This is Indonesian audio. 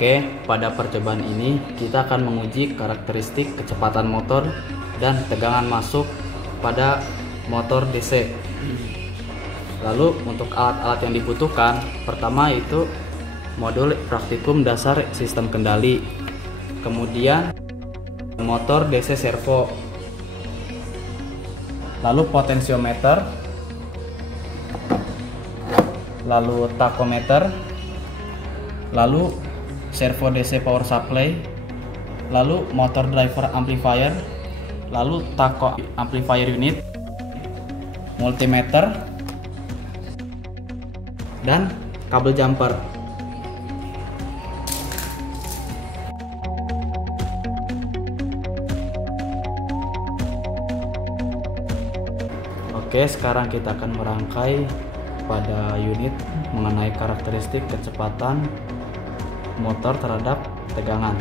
Oke, pada percobaan ini kita akan menguji karakteristik kecepatan motor dan tegangan masuk pada motor DC. Lalu untuk alat-alat yang dibutuhkan, pertama itu modul Praktikum Dasar Sistem Kendali, kemudian motor DC servo, lalu potensiometer, lalu takometer, lalu servo DC power supply, lalu motor driver amplifier, lalu tako amplifier unit, multimeter, dan kabel jumper. Oke, sekarang kita akan merangkai pada unit mengenai karakteristik kecepatan motor terhadap tegangan.